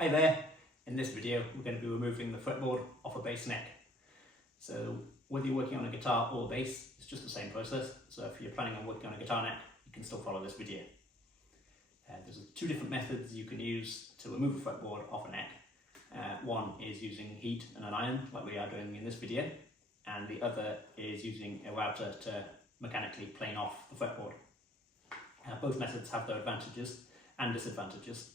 Hi there, in this video we're going to be removing the fretboard off a bass neck. So whether you're working on a guitar or a bass, it's just the same process. So if you're planning on working on a guitar neck, you can still follow this video. There's two different methods you can use to remove a fretboard off a neck. One is using heat and an iron, like we are doing in this video, and the other is using a router to mechanically plane off the fretboard. Both methods have their advantages and disadvantages.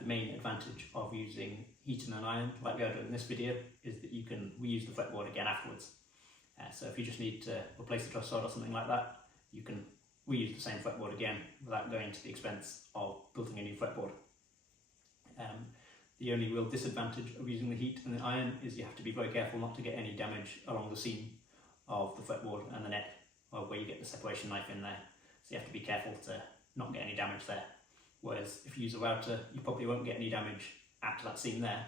The main advantage of using heat and an iron, like we are doing in this video, is that you can reuse the fretboard again afterwards. So if you just need to replace the truss rod or something like that, you can reuse the same fretboard again without going to the expense of building a new fretboard. The only real disadvantage of using the heat and the iron is you have to be very careful not to get any damage along the seam of the fretboard and the neck, or where you get the separation knife in there. So you have to be careful to not get any damage there. Whereas if you use a router, you probably won't get any damage at that seam there,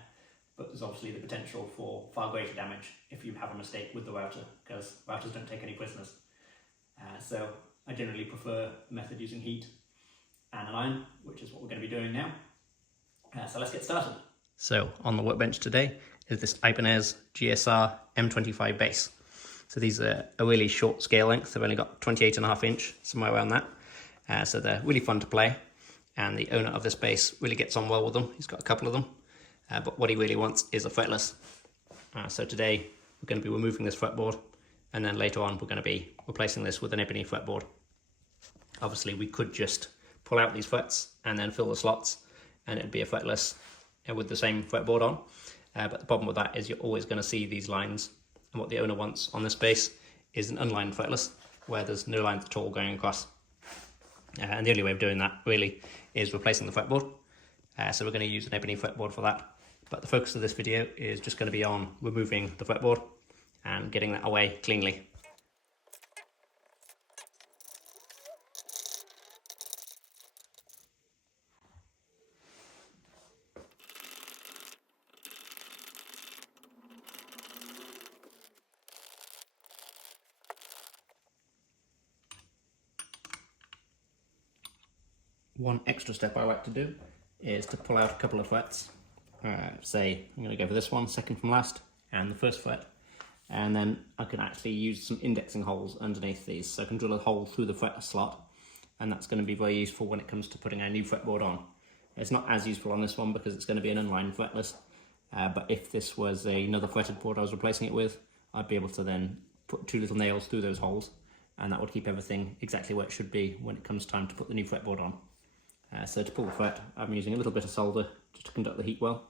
but there's obviously the potential for far greater damage if you have a mistake with the router, because routers don't take any prisoners. So I generally prefer the method using heat and an iron, which is what we're going to be doing now. So let's get started. So on the workbench today is this Ibanez GSRM25 bass. So these are a really short scale length. They've only got 28.5 inch, somewhere around that. So they're really fun to play. And the owner of this bass really gets on well with them. He's got a couple of them, but what he really wants is a fretless. So today we're going to be removing this fretboard, and then later on we're going to be replacing this with an Ebony fretboard. Obviously we could just pull out these frets and then fill the slots, and it'd be a fretless with the same fretboard on. But the problem with that is you're always going to see these lines, and what the owner wants on this bass is an unlined fretless, where there's no lines at all going across. And the only way of doing that really is replacing the fretboard. So we're going to use an Ebony fretboard for that. But the focus of this video is just going to be on removing the fretboard and getting that away cleanly. One extra step I like to do is to pull out a couple of frets. Say I'm going to go for this one, second from last, and the first fret, and then I can actually use some indexing holes underneath these, so I can drill a hole through the fret slot, and that's going to be very useful when it comes to putting a new fretboard on. It's not as useful on this one because it's going to be an unlined fretless, but if this was another fretted board I was replacing it with, I'd be able to then put two little nails through those holes, and that would keep everything exactly where it should be when it comes time to put the new fretboard on. So to pull the fret, I'm using a little bit of solder just to conduct the heat well.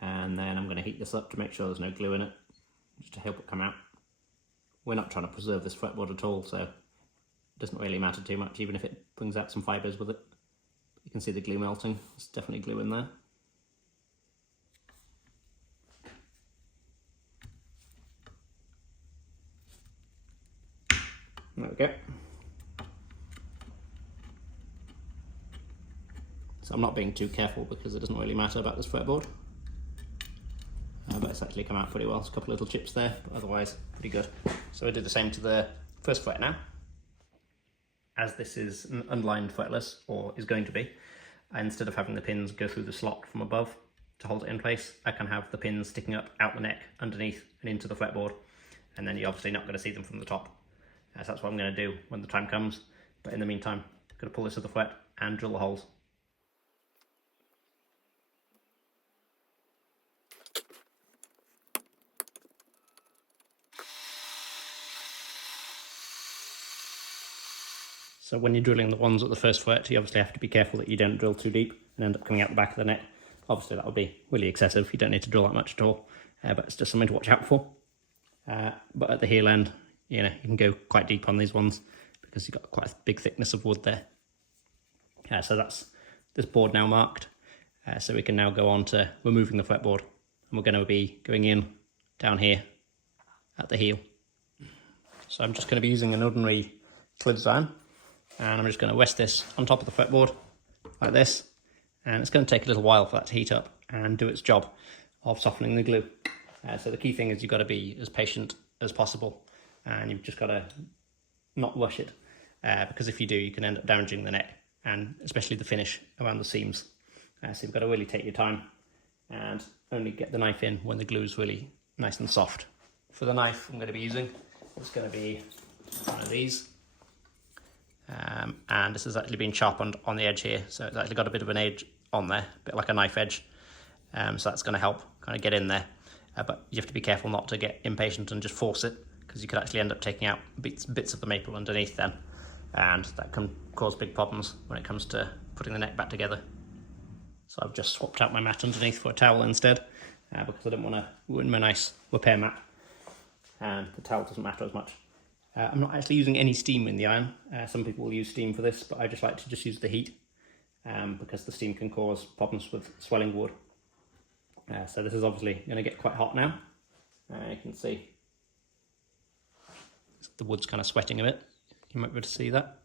And then I'm going to heat this up to make sure there's no glue in it, just to help it come out. We're not trying to preserve this fretboard at all, so it doesn't really matter too much, even if it brings out some fibres with it. You can see the glue melting, there's definitely glue in there. There we go. So I'm not being too careful because it doesn't really matter about this fretboard. But it's actually come out pretty well. There's a couple of little chips there, but otherwise pretty good. So I do the same to the first fret now. As this is an unlined fretless, or is going to be, instead of having the pins go through the slot from above to hold it in place, I can have the pins sticking up out the neck, underneath and into the fretboard, and then you're obviously not going to see them from the top. So that's what I'm going to do when the time comes. But in the meantime, I'm going to pull this to the fret and drill the holes. So when you're drilling the ones at the first fret, you obviously have to be careful that you don't drill too deep and end up coming out the back of the neck. Obviously that would be really excessive, you don't need to drill that much at all, but it's just something to watch out for. But at the heel end, you can go quite deep on these ones because you've got quite a big thickness of wood there. So that's this board now marked, so we can now go on to removing the fretboard, and we're going to be going in down here at the heel. So I'm just going to be using an ordinary clips iron, and I'm just going to rest this on top of the fretboard like this, and it's going to take a little while for that to heat up and do its job of softening the glue. So the key thing is you've got to be as patient as possible, and you've just got to not rush it, because if you do, you can end up damaging the neck, and especially the finish around the seams. So you've got to really take your time and only get the knife in when the glue is really nice and soft. For the knife I'm going to be using, it's going to be one of these. And this has actually been sharpened on the edge here, so it's actually got a bit of an edge on there, a bit like a knife edge. So that's going to help kind of get in there. But you have to be careful not to get impatient and just force it, because you could actually end up taking out bits of the maple underneath then, and that can cause big problems when it comes to putting the neck back together. So I've just swapped out my mat underneath for a towel instead, because I didn't want to ruin my nice repair mat, and the towel doesn't matter as much. I'm not actually using any steam in the iron. Some people will use steam for this, but I just like to just use the heat, because the steam can cause problems with swelling wood. So this is obviously going to get quite hot now. You can see the wood's kind of sweating a bit. You might be able to see that.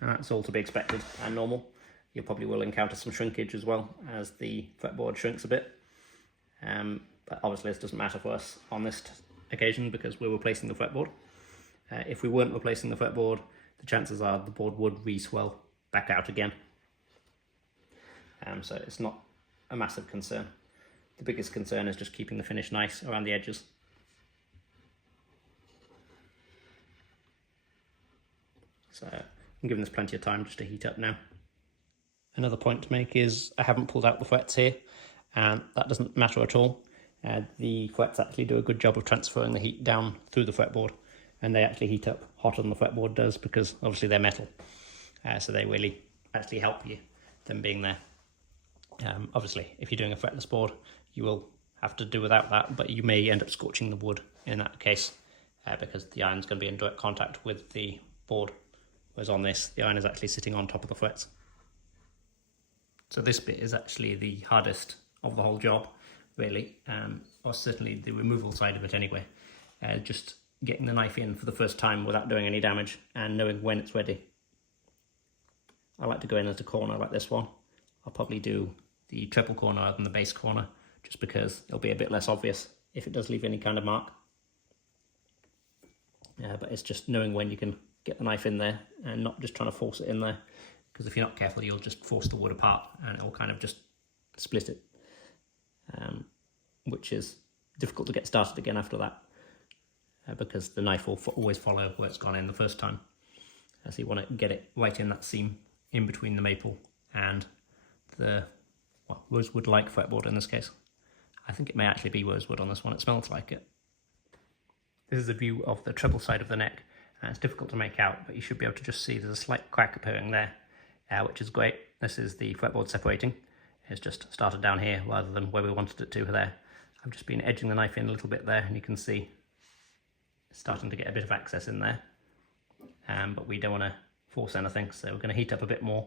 That's all to be expected and normal. You probably will encounter some shrinkage as well as the fretboard shrinks a bit. But obviously this doesn't matter for us on this occasion because we're replacing the fretboard. If we weren't replacing the fretboard, the chances are the board would re-swell back out again. So it's not a massive concern. The biggest concern is just keeping the finish nice around the edges. So I'm giving this plenty of time just to heat up now. Another point to make is I haven't pulled out the frets here, and that doesn't matter at all. The frets actually do a good job of transferring the heat down through the fretboard, and they actually heat up hotter than the fretboard does because obviously they're metal. So they really actually help you, them being there. Obviously, if you're doing a fretless board, you will have to do without that, but you may end up scorching the wood in that case, because the iron's going to be in direct contact with the board, whereas on this, the iron is actually sitting on top of the frets. So this bit is actually the hardest of the whole job, really, or certainly the removal side of it anyway. Just getting the knife in for the first time without doing any damage and knowing when it's ready. I like to go in at a corner like this one. I'll probably do the treble corner rather than the base corner, just because it'll be a bit less obvious if it does leave any kind of mark. But it's just knowing when you can get the knife in there and not just trying to force it in there, because if you're not careful you'll just force the wood apart and it'll kind of just split it, which is difficult to get started again after that, because the knife will always follow where it's gone in the first time. So you want to get it right in that seam in between the maple and the rosewood-like fretboard in this case. I think it may actually be rosewood on this one, it smells like it. This is a view of the treble side of the neck, and it's difficult to make out, but you should be able to just see there's a slight crack appearing there, which is great. This is the fretboard separating. It's just started down here rather than where we wanted it to there. I've just been edging the knife in a little bit there, and you can see it's starting to get a bit of access in there, but we don't want to force anything, so we're going to heat up a bit more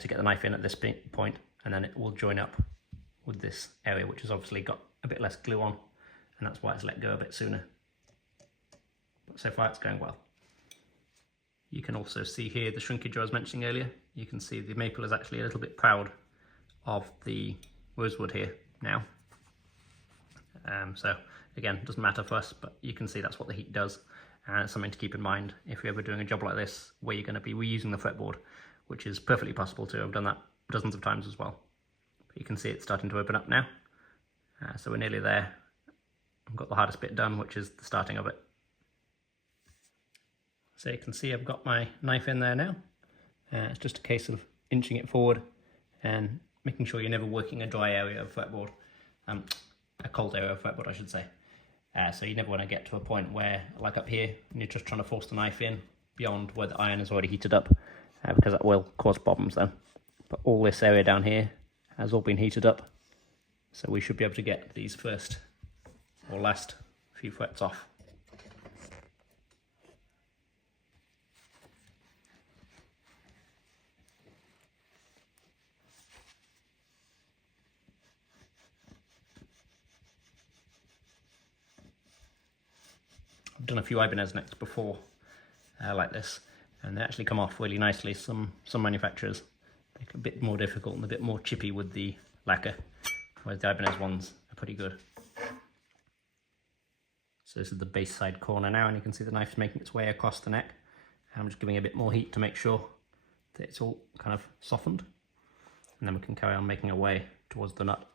to get the knife in at this point, and then it will join up with this area, which has obviously got a bit less glue on, and that's why it's let go a bit sooner. But so far it's going well. You can also see here the shrinkage I was mentioning earlier. You can see the maple is actually a little bit proud of the rosewood here now. So again, it doesn't matter for us, but you can see that's what the heat does, and it's something to keep in mind if you're ever doing a job like this where you're going to be reusing the fretboard, which is perfectly possible too. I've done that dozens of times as well. But you can see it's starting to open up now. So we're nearly there. I've got the hardest bit done, which is the starting of it. So you can see I've got my knife in there now. It's just a case of inching it forward and making sure you're never working a dry area of fretboard, a cold area of fretboard I should say. So you never want to get to a point where, like up here, you're just trying to force the knife in beyond where the iron is already heated up, because that will cause problems then. But all this area down here has all been heated up, so we should be able to get these first or last few frets off. I've done a few Ibanez necks before like this, and they actually come off really nicely. Some manufacturers, they're a bit more difficult and a bit more chippy with the lacquer, whereas the Ibanez ones are pretty good. So this is the base side corner now, and you can see the knife's making its way across the neck. I'm just giving it a bit more heat to make sure that it's all kind of softened, and then we can carry on making our way towards the nut.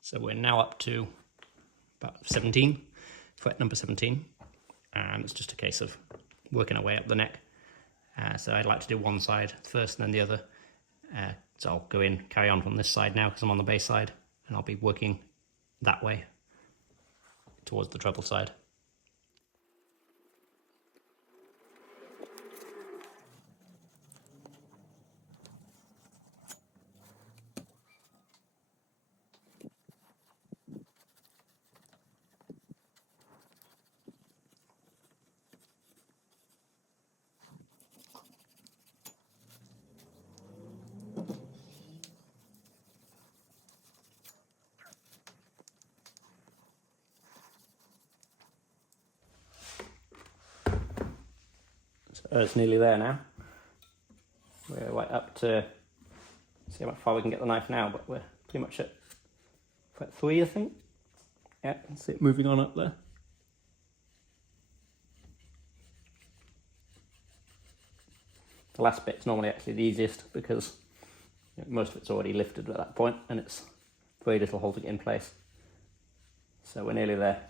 So we're now up to about 17, fret number 17, and it's just a case of working our way up the neck. So I'd like to do one side first and then the other. So I'll go in, carry on from this side now because I'm on the bass side, and I'll be working that way towards the treble side. It's nearly there now. We're right up to, see how far we can get the knife now, but we're pretty much at fret 3, I think. Yeah, you can see it moving on up there. The last bit's normally actually the easiest because most of it's already lifted at that point and it's very little holding it in place. So we're nearly there.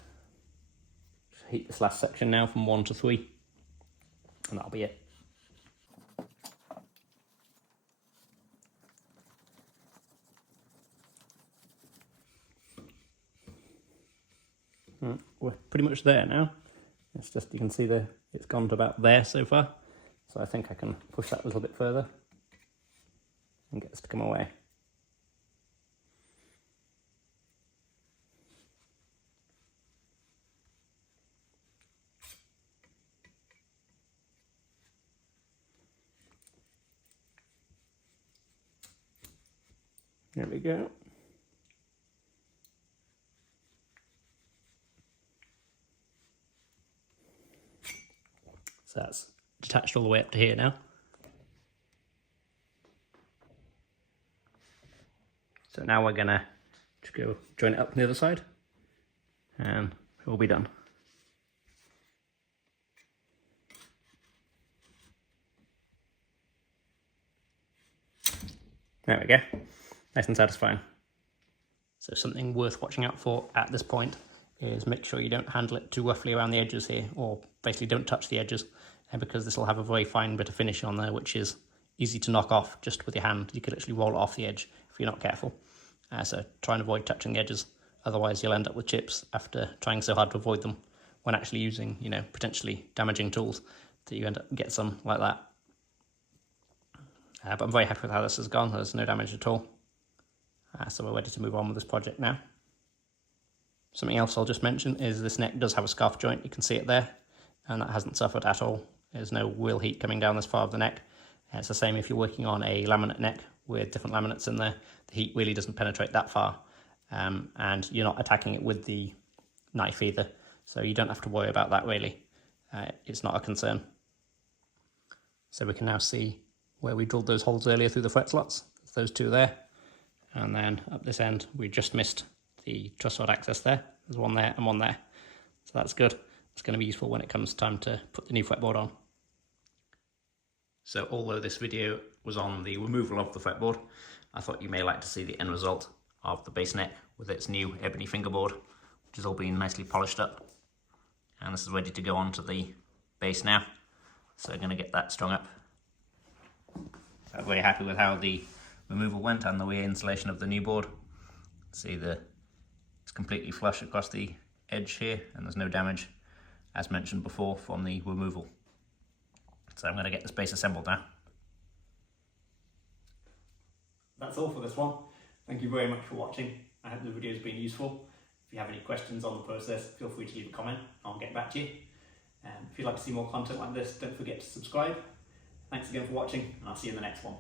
Just heat this last section now from 1 to 3. And that'll be it. We're pretty much there now. It's just, you can see it's gone to about there so far. So I think I can push that a little bit further and get this to come away. There we go. So that's detached all the way up to here now. So now we're gonna just go join it up on the other side and it will be done. There we go. Nice and satisfying. So something worth watching out for at this point is make sure you don't handle it too roughly around the edges here, or basically don't touch the edges, because this will have a very fine bit of finish on there, which is easy to knock off just with your hand. You could actually roll it off the edge if you're not careful. So try and avoid touching the edges, otherwise you'll end up with chips after trying so hard to avoid them when actually using, potentially damaging tools, that you end up get some like that. But I'm very happy with how this has gone. There's no damage at all. So we're ready to move on with this project now. Something else I'll just mention is this neck does have a scarf joint. You can see it there, and that hasn't suffered at all. There's no real heat coming down this far of the neck. It's the same if you're working on a laminate neck with different laminates in there. The heat really doesn't penetrate that far, and you're not attacking it with the knife either, so you don't have to worry about that really. It's not a concern. So we can now see where we drilled those holes earlier through the fret slots. There's those two there. And then up this end, we just missed the truss rod access there. There's one there and one there. So that's good. It's going to be useful when it comes time to put the new fretboard on. So although this video was on the removal of the fretboard, I thought you may like to see the end result of the base neck with its new Ebony fingerboard, which has all been nicely polished up. And this is ready to go onto the base now. So I'm going to get that strung up. I'm very happy with how the removal went and the re-installation of the new board. See, it's completely flush across the edge here, and there's no damage, as mentioned before, from the removal. So I'm going to get this base assembled now. That's all for this one. Thank you very much for watching. I hope the video has been useful. If you have any questions on the process, feel free to leave a comment. I'll get back to you. If you'd like to see more content like this, don't forget to subscribe. Thanks again for watching, and I'll see you in the next one.